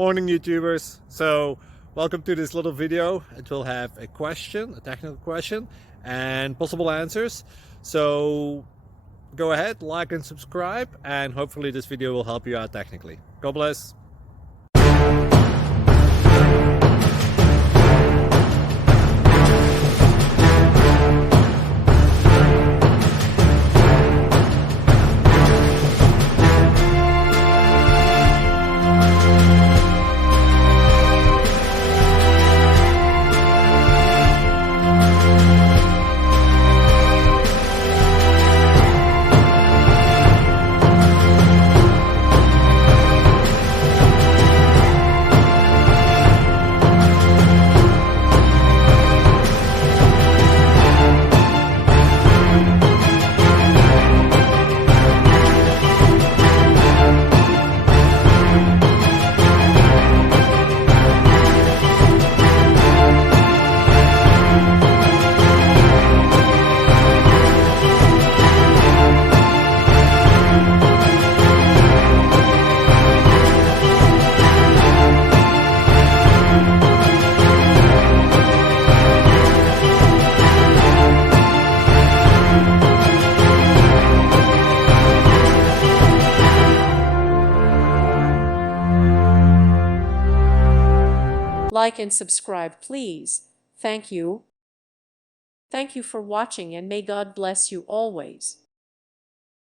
Morning YouTubers. So welcome to this little video. It will have a question, a technical question, and possible answers. So go ahead, like and subscribe, and hopefully this video will help you out technically. God bless. Like and subscribe, please. Thank you. Thank you for watching, and may God bless you always.